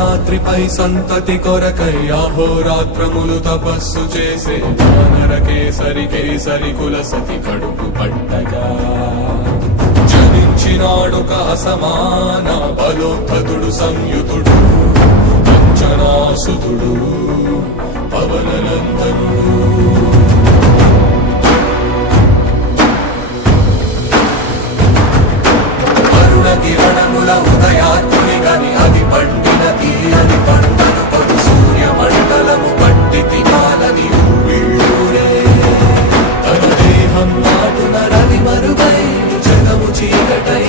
శేషాద్రిపై సంతతి కొరకై అహోరాత్రములు తపస్సు చేసే వానర కేసరి కేసరి కుల సతి కడుపు పట్టగా జనించినాడొక అసమాన బలోద్ధతుడు సంయుతుడు అంజనాసుతుడు పవననందనుడు. కిరణముల ఉదయాత్ముని గని అది పండిన తీయని పంటను కొడు సూర్యమండలము పట్టి తినాలని ఊళ్ళూరే తన దేహం నాటున రవి మరుగై జగము చీకటై